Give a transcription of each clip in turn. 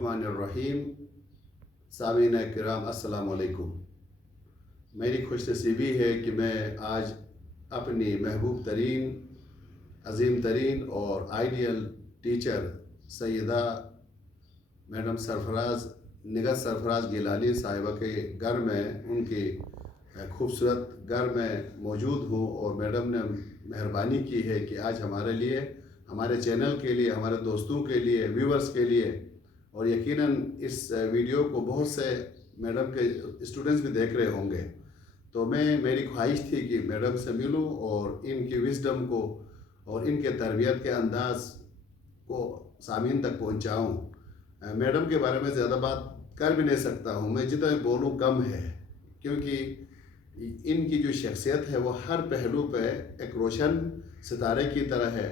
الرحمن الرحیم. سامعین کرام السلام علیکم. میری خوش نصیبی ہے کہ میں آج اپنی محبوب ترین، عظیم ترین اور آئیڈیل ٹیچر سیدہ میڈم نگہت سرفراز گیلانی صاحبہ کے گھر میں، ان کے خوبصورت گھر میں موجود ہوں، اور میڈم نے مہربانی کی ہے کہ آج ہمارے لیے، ہمارے چینل کے لیے، ہمارے دوستوں کے لیے، ویورز کے لیے، اور یقیناً اس ویڈیو کو بہت سے میڈم کے اسٹوڈنٹس بھی دیکھ رہے ہوں گے، تو میری خواہش تھی کہ میڈم سے ملوں اور ان کی وزڈم کو اور ان کے تربیت کے انداز کو سامعین تک پہنچاؤں. میڈم کے بارے میں زیادہ بات کر بھی نہیں سکتا ہوں، میں جتنا بولوں کم ہے، کیونکہ ان کی جو شخصیت ہے وہ ہر پہلو پہ ایک روشن ستارے کی طرح ہے.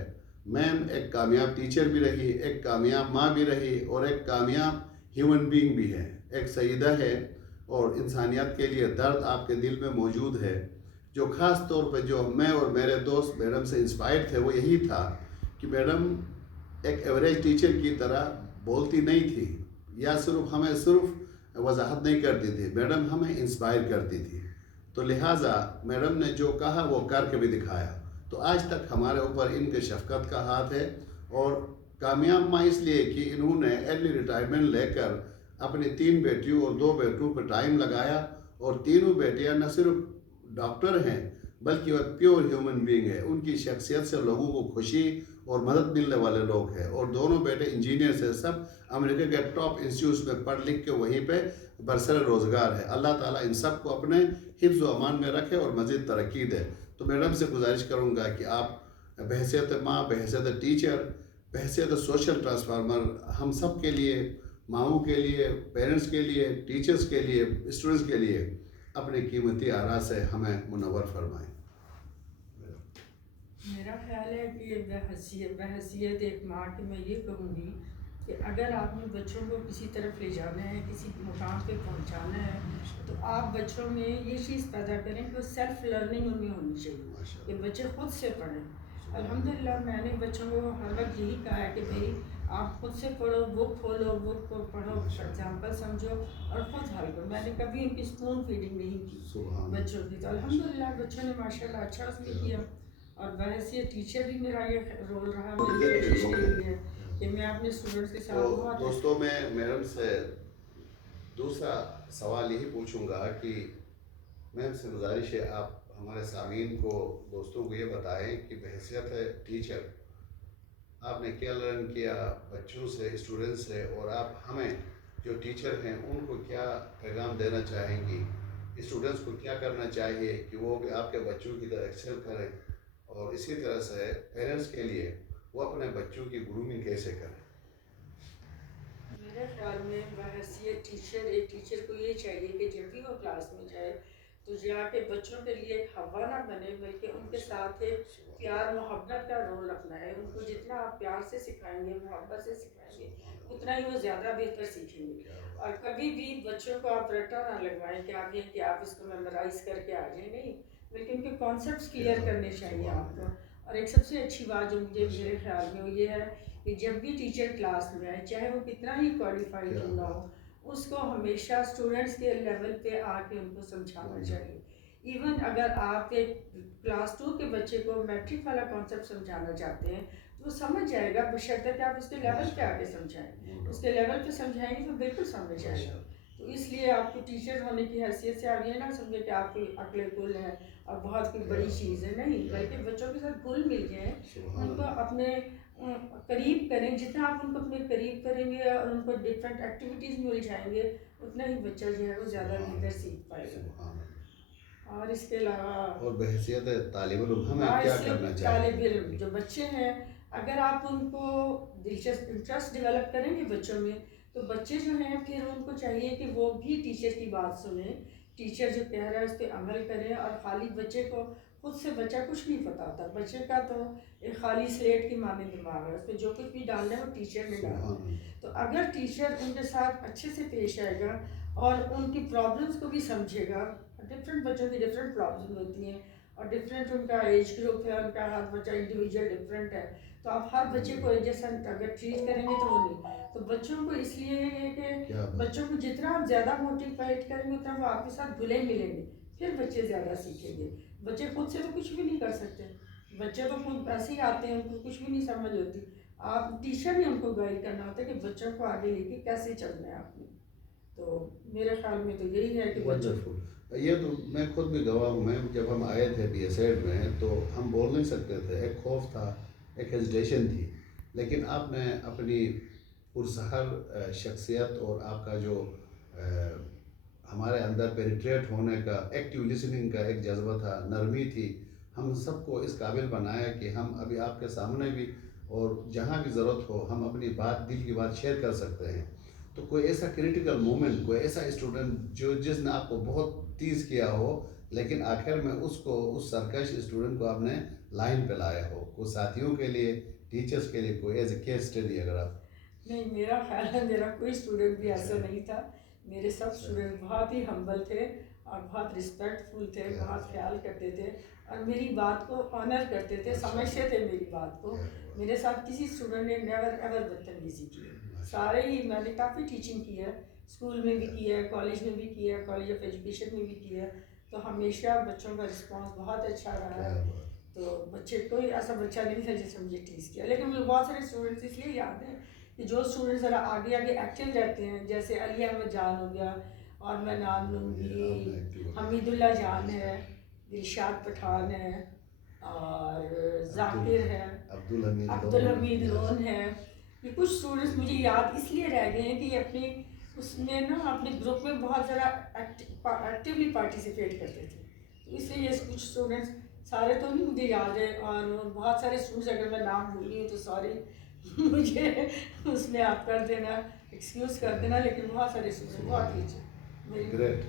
میم ایک کامیاب ٹیچر بھی رہی، ایک کامیاب ماں بھی رہی، اور ایک کامیاب ہیومن بینگ بھی ہے، ایک سیدہ ہے، اور انسانیت کے لیے درد آپ کے دل میں موجود ہے. جو خاص طور پہ جو میں اور میرے دوست میڈم سے انسپائر تھے وہ یہی تھا کہ میڈم ایک ایوریج ٹیچر کی طرح بولتی نہیں تھی، یا ہمیں صرف وضاحت نہیں کرتی تھی، میڈم ہمیں انسپائر کرتی تھی. تو لہٰذا میڈم نے جو کہا وہ کر کے بھی دکھایا. تو آج تک ہمارے اوپر ان کے شفقت کا ہاتھ ہے، اور کامیاب ماں اس لیے کہ انہوں نے ارلی ریٹائرمنٹ لے کر اپنی 3 بیٹیوں اور 2 بیٹوں پہ ٹائم لگایا، اور تینوں بیٹیاں نہ صرف ڈاکٹر ہیں بلکہ وہ پیور ہیومن بینگ ہے. ان کی شخصیت سے لوگوں کو خوشی اور مدد ملنے والے لوگ ہیں، اور دونوں بیٹے انجینئر سے، سب امریکہ کے ٹاپ انسٹیٹیوٹس میں پڑھ لکھ کے وہیں پہ برسر روزگار ہے. اللہ تعالیٰ ان سب کو اپنے حفظ و امان میں رکھے اور مزید ترقی دے. تو میڈم سے گزارش کروں گا کہ آپ بحیثیت ماں، بحیثیت ٹیچر، بحیثیت سوشل ٹرانسفارمر، ہم سب کے لیے، ماؤں کے لیے، پیرنٹس کے لیے، ٹیچرز کے لیے، اسٹوڈنٹس کے لیے اپنے قیمتی آراء سے ہمیں منور فرمائیں. میرا خیال ہے کہ بحیثیت ایک ماں کی میں یہ کہوں گی کہ اگر آپ نے بچوں کو کسی طرف لے جانا ہے، کسی مقام پہ پہنچانا ہے، تو آپ بچوں میں یہ چیز پیدا کریں کہ سیلف لرننگ ان میں ہونی چاہیے، کہ بچے خود سے پڑھیں. الحمدللہ میں نے بچوں کو ہر وقت یہی کہا ہے کہ بھئی آپ خود سے پڑھو، بک کھولو، بک کو پڑھو، ایگزامپل سمجھو اور خود حل کرو. میں نے کبھی ان کی اسپون فیڈنگ نہیں کی بچوں کی. تو الحمدللہ بچوں نے ماشاءاللہ اچھا اس میں کیا، اور بحیثیت ٹیچر بھی میرا یہ رول رہا. میں نے کوشش کی ہے کہ میں اپنے اسٹوڈنٹس کے ساتھ بہت دوستوں، میں میڈم سے دوسرا سوال یہی پوچھوں گا کہ میم سے گزارش ہے آپ ہمارے سامعین کو، دوستوں کو یہ بتائیں کہ بحیثیت ٹیچر آپ نے کیا لرن کیا بچوں سے، اسٹوڈنٹ سے، اور آپ ہمیں جو ٹیچر ہیں ان کو کیا پیغام دینا چاہیں گی، اسٹوڈنٹس کو کیا کرنا چاہیے کہ وہ بھی آپ کے بچوں کی طرح ایکسل کریں، اور اسی طرح سے پیرنٹس کے لیے وہ اپنے بچوں کی گرومنگ کیسے کریں. میرے خیال میں بحیثیت ٹیچر، ایک ٹیچر کو یہ چاہیے کہ جب بھی وہ کلاس میں جائے تو جا کے بچوں کے لیے ایک ہوا نہ بنے، بلکہ ان کے ساتھ ایک پیار محبت کا رول رکھنا ہے. ان کو جتنا آپ پیار سے سکھائیں گے، محبت سے سکھائیں گے، اتنا ہی وہ زیادہ بہتر سیکھیں گے. اور کبھی بھی بچوں کو آپ رٹا نہ لگوائیں کہ آپ یہ کہ آپ اس کو میمورائز کر کے آ جائیں، نہیں، بلکہ ان کے کانسیپٹس کلیئر کرنے چاہیے آپ کو. اور ایک سب سے اچھی بات جو مجھے میرے خیال میں وہ یہ ہے کہ جب بھی ٹیچر کلاس میں آئے، چاہے وہ کتنا ہی کوالیفائی کیوں نہ ہو، اس کو ہمیشہ اسٹوڈنٹس کے لیول پہ آ کے ان کو سمجھانا چاہیے. ایون اگر آپ ایک کلاس 2 کے بچے کو میٹرک والا کانسیپٹ سمجھانا چاہتے ہیں تو وہ سمجھ جائے گا، بشرطے کہ آپ اس کے لیول پہ آ کے سمجھائیں. اس کے لیول پہ سمجھائیں گے تو بالکل سمجھ جائے گا. تو اس لیے آپ کو ٹیچر ہونے کی حیثیت سے آپ یہ نہ سمجھیں کہ آپ کی عقل کل ہے اور بہت کوئی بڑی چیز ہے، نہیں، بلکہ بچوں کے ساتھ گھل مل جائیں، ان کو اپنے قریب کریں. جتنا آپ ان کو اپنے قریب کریں گے اور ان کو ڈفرینٹ ایکٹیویٹیز مل جائیں گے، اتنا ہی بچہ جو ہے وہ زیادہ بہتر سیکھ پائے گا. اور اس کے علاوہ اور بحیثیت طالب علم ہمیں کیا کرنا چاہیے؟ طالب علم جو بچے ہیں، اگر آپ ان کو دلچسپ انٹرسٹ ڈیولپ کریں گے بچوں میں، تو بچے جو ہیں پھر ان کو چاہیے کہ وہ بھی ٹیچر کی بات سنیں، ٹیچر جو کہہ رہا ہے اس پہ عمل کریں. اور خالی بچے کو خود سے بچہ کچھ نہیں پتا ہوتا، بچے کا تو ایک خالی سلیٹ کی مانند دماغ ہے، اس پہ جو کچھ بھی ڈالنا ہے وہ ٹیچر نے ڈالنا ہے. تو اگر ٹیچر ان کے ساتھ اچھے سے پیش آئے گا اور ان کی پرابلمس کو بھی سمجھے گا، ڈفرینٹ بچوں کی ڈفرینٹ پرابلم ہوتی ہیں اور ڈفرینٹ ان کا ایج گروپ ہے، ان کا ہر بچہ انڈیویجول ڈفرینٹ ہے، تو آپ ہر بچے کو ایک جیسا اگر ٹریٹ کریں گے تو وہ نہیں. تو بچوں کو اس لیے ہے کہ بچوں کو جتنا آپ زیادہ موٹیویٹ کریں گے اتنا وہ آپ کے ساتھ گھلے ملیں گے, پھر بچے زیادہ سیکھیں گے. بچے خود سے تو کچھ بھی نہیں کر سکتے, بچے تو خود ایسے ہی آتے ہیں, ان کو کچھ بھی نہیں سمجھ ہوتی. آپ ٹیچر نے ان کو گائڈ کرنا ہوتا ہے کہ بچوں کو آگے لے کے کیسے چلنا ہے آپ نے. تو میرے خیال میں تو یہی ہے کہ ونڈرفل. یہ تو میں خود بھی گواہ ہوں. میں جب ہم آئے تھے بی ایس ایڈ میں تو ہم بول نہیں سکتے تھے, ایک خوف تھا, ایک ہیزیٹیشن تھی. لیکن آپ نے اپنی پرسحر شخصیت اور آپ کا جو ہمارے اندر پینیٹریٹ ہونے کا, ایکٹیو لسننگ کا ایک جذبہ تھا, نرمی تھی, ہم سب کو اس قابل بنایا کہ ہم ابھی آپ کے سامنے بھی اور جہاں بھی ضرورت ہو ہم اپنی بات, دل کی بات شیئر کر سکتے ہیں. تو کوئی ایسا کریٹیکل مومنٹ, کوئی ایسا اسٹوڈنٹ جس نے آپ کو بہت تیز کیا ہو لیکن آخر میں اس سرکش اسٹوڈنٹ کو آپ نے لائن پہ لایا ہو, کوئی ساتھیوں کے لیے, ٹیچرس کے لیے کوئی ایز اے کیس اسٹڈی اگر آپ. نہیں, میرا خیال ہے میرا کوئی اسٹوڈنٹ بھی ایسا نہیں تھا. میرے سب اسٹوڈنٹ بہت ہی ہمبل تھے اور بہت رسپیکٹفل تھے, بہت خیال کرتے تھے اور میری بات کو آنر کرتے تھے, سمجھتے تھے میری بات کو. میرے ساتھ کسی اسٹوڈنٹ نے نیور ایور بدتمیزی کی. سارے ہی, میں نے کافی ٹیچنگ کی ہے, اسکول میں بھی کی ہے, کالج میں بھی کی ہے, کالج آف ایجوکیشن میں بھی کی ہے. تو ہمیشہ بچوں کا رسپانس بہت اچھا رہا ہے. تو بچے, کوئی ایسا بچہ نہیں تھا جس نے مجھے ٹیز کیا. لیکن مجھے بہت سارے اسٹوڈنٹس اس لیے یاد ہیں کہ جو اسٹوڈنٹ ذرا آگے ایکٹیو رہتے ہیں, جیسے علی احمد جان ہو گیا, اور میں نام لوں گی حمید اللہ جان ہے, دلشاد پٹھان ہے, اور ذاکر ہے, عبدالحمید لون ہے. یہ کچھ اسٹوڈنٹس مجھے یاد اس لیے رہ گئے ہیں کہ یہ اپنی اس میں نا اپنے گروپ میں بہت ذرا ایکٹیولی پارٹیسپیٹ کرتے تھے. تو اس لیے یہ کچھ اسٹوڈنٹس, سارے تو نہیں مجھے یاد ہے, اور بہت سارے اسٹوڈنٹس اگر میں نام بھولی ہوں تو سوری, مجھے اس میں آپ کر دینا, ایکسکیوز کر دینا. لیکن بہت سارے اسٹوڈنٹ بہت ہی اچھے,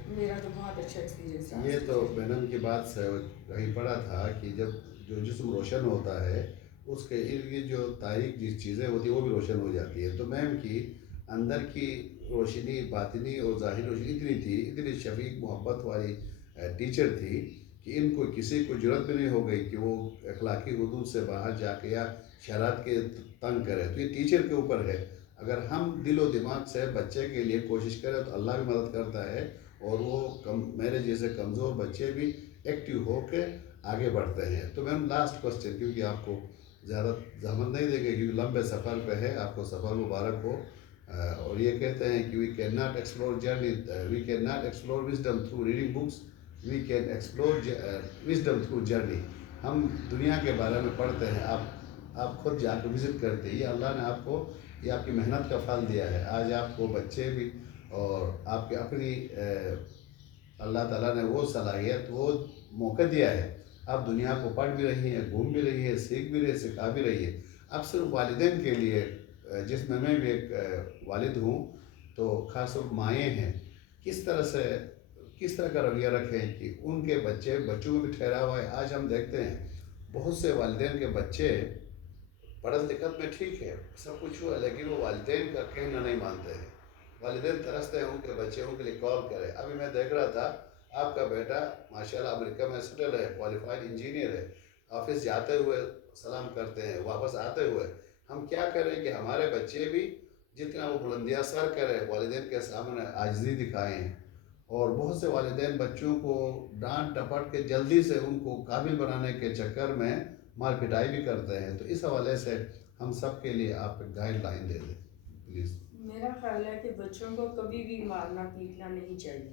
میرا تو بہت اچھا ایکسپیرینس رہا. یہ تو بینم کی بات سے کہیں پڑا تھا کہ جب جو جسم روشن ہوتا ہے اس کے ارد گرد جو تاریخ جس چیزیں ہوتی ہیں وہ بھی روشن ہو جاتی ہے. تو میم کی اندر کی روشنی, باطنی اور ظاہری روشنی اتنی تھی, اتنی شفیق محبت والی ٹیچر تھی کہ ان کو کسی کو جرأت بھی نہیں ہو گئی کہ وہ اخلاقی حدود سے باہر جا کے یا شرائط کے تنگ کرے. تو یہ ٹیچر کے اوپر ہے. اگر ہم دل و دماغ سے بچے کے لیے کوشش کریں تو اللہ بھی مدد کرتا ہے, اور وہ میرے جیسے کمزور بچے بھی ایکٹیو ہو کے آگے بڑھتے ہیں. تو میم لاسٹ کوسچن, کیونکہ آپ کو زیادہ زحمت نہیں دیں گے کیونکہ لمبے سفر پہ ہے, آپ کو سفر مبارک ہو. اور یہ کہتے ہیں کہ we can not explore journey, we can not explore wisdom through reading books, we can explore wisdom through journey. ہم دنیا کے بارے میں پڑھتے ہیں, آپ خود جا کے وزٹ کرتے ہیں. یہ اللہ نے آپ کو, یہ آپ کی محنت کا پھل دیا ہے. آج آپ کو بچے بھی اور آپ کے اپنی اللہ تعالیٰ نے وہ صلاحیت, وہ موقع دیا ہے. آپ دنیا کو پڑھ بھی رہی ہیں, گھوم بھی رہی ہے, سیکھ بھی رہی ہے, سکھا بھی رہی ہے. اب صرف والدین کے لیے, جس میں بھی ایک والد ہوں, تو خاص طور مائیں ہیں, کس طرح کا رویہ رکھیں کہ ان کے بچوں میں بھی ٹھہرا ہوا ہے. آج ہم دیکھتے ہیں بہت سے والدین کے بچے پڑھت لکھت میں ٹھیک ہے, سب کچھ ہوا, لیکن وہ والدین کا کہنا نہیں مانتے ہیں. والدین ترستے ہیں ان کے بچے ان کے لیے کال کرے. ابھی میں دیکھ رہا تھا آپ کا بیٹا ماشاءاللہ امریکہ میں سیٹل ہے, کوالیفائڈ انجینئر ہے, آفس جاتے ہوئے سلام کرتے ہیں, واپس آتے ہوئے. ہم کیا کریں کہ ہمارے بچے بھی جتنا وہ بلندیاں سر کریں, والدین کے سامنے عاجزی دکھائیں. اور بہت سے والدین بچوں کو ڈانٹ ڈپٹ کے جلدی سے ان کو قابل بنانے کے چکر میں مار پٹائی بھی کرتے ہیں. تو اس حوالے سے ہم سب کے لیے آپ گائیڈ لائن دے دیں پلیز. میرا خیال ہے کہ بچوں کو کبھی بھی مارنا پیٹنا نہیں چاہیے.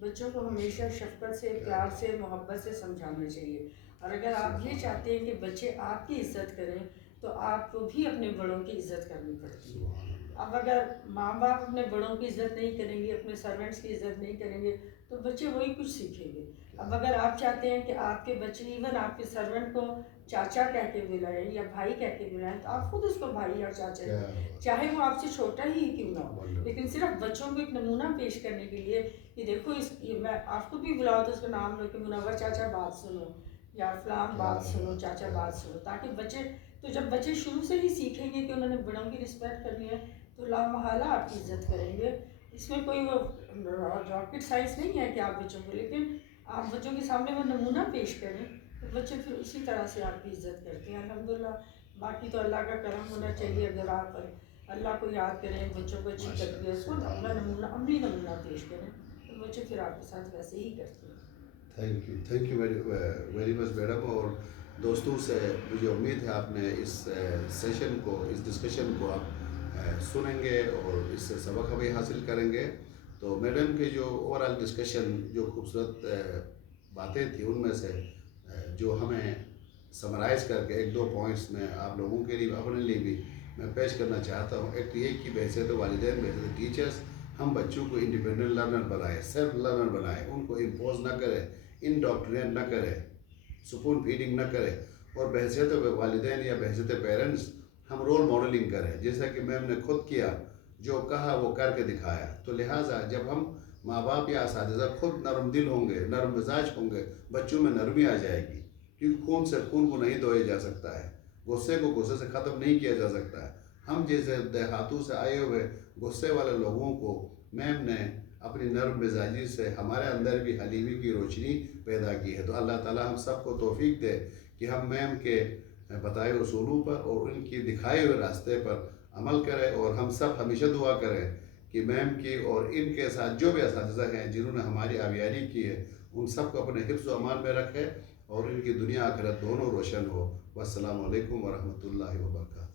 بچوں کو ہمیشہ شفقت سے, پیار سے, محبت سے سمجھانا چاہیے. اور اگر آپ یہ چاہتے ہیں کہ بچے آپ کی عزت کریں تو آپ کو بھی اپنے بڑوں کی عزت کرنی پڑتی ہے. اب اگر ماں باپ اپنے بڑوں کی عزت نہیں کریں گے, اپنے سرونٹس کی عزت نہیں کریں گے, تو بچے وہی کچھ سیکھیں گے. اب اگر آپ چاہتے ہیں کہ آپ کے بچے ایون آپ کے سرونٹ کو چاچا کہہ کے بلائیں یا بھائی کہہ کے بلائیں, تو آپ خود اس کو بھائی اور چاچا کہیں, چاہے وہ آپ سے چھوٹا ہی کیوں نہ ہو. لیکن صرف بچوں کو ایک نمونہ پیش کرنے کے لیے کہ دیکھو میں آپ کو بھی بلاؤ تو اس کا نام لو کہ منور چاچا بات سنو, یا فلان بات سنو, چاچا بات سنو, تاکہ بچے, تو جب بچے شروع سے ہی سیکھیں گے کہ انہوں نے بڑوں کی رسپیکٹ کرنی ہے تو لا محالہ آپ کی عزت کریں گے. اس میں کوئی وہ راکٹ سائنس نہیں ہے کہ آپ بچوں کو, لیکن آپ بچوں کے سامنے وہ نمونہ پیش کریں تو بچے پھر اسی طرح سے آپ کی عزت کرتے ہیں. الحمدللہ باقی تو اللہ کا کرم ہونا چاہیے. اگر آپ اللہ کو یاد کریں, بچوں کو اچھی تربیت, خود اپنا نمونہ, عملی نمونہ پیش کریں, تو بچے پھر آپ کے ساتھ ویسے ہی کرتے ہیں. Thank you very much madam. اور دوستوں سے مجھے امید ہے آپ نے اس سیشن کو, اس ڈسکشن کو آپ سنیں گے اور اس سے سبق ہمیں حاصل کریں گے. تو میڈم کے جو اوور آل ڈسکشن, جو خوبصورت باتیں تھیں, ان میں سے جو ہمیں سمرائز کر کے ایک دو پوائنٹس میں آپ لوگوں کے لیے, اپنے لیے بھی میں پیش کرنا چاہتا ہوں. ایک یہ کہ بحیثیت والدین, بحیثیت ٹیچرس, ہم بچوں کو انڈیپینڈنٹ لرنر بنائیں, سیلف لرنر بنائیں, ان کو امپوز نہ کریں, انڈاکٹرینیٹ نہ کریں, سپون فیڈنگ نہ کریں. اور بحیثیت والدین یا بحیثیت پیرنٹس ہم رول ماڈلنگ کریں, جیسا کہ میم نے خود کیا, جو کہا وہ کر کے دکھایا. تو لہٰذا جب ہم ماں باپ یا اساتذہ خود نرم دل ہوں گے, نرم مزاج ہوں گے, بچوں میں نرمی آ جائے گی. کیونکہ خون سے خون کو نہیں دھویا جا سکتا ہے, غصے کو غصے سے ختم نہیں کیا جا سکتا ہے. ہم جیسے دیہاتوں سے آئے ہوئے غصے والے لوگوں کو میم نے اپنی نرم مزاجی سے ہمارے اندر بھی حلیمی کی روشنی پیدا کی ہے. تو اللہ تعالی ہم سب کو توفیق دے کہ ہم میم کے بتائے اصولوں پر اور ان کی دکھائے ہوئے راستے پر عمل کریں. اور ہم سب ہمیشہ دعا کریں کہ میم کی اور ان کے ساتھ جو بھی اساتذہ ہیں جنہوں نے ہماری آبیاری کی ہے, ان سب کو اپنے حفظ و امان میں رکھے اور ان کی دنیا آخرت دونوں روشن ہو. والسلام علیکم ورحمۃ اللہ وبرکاتہ.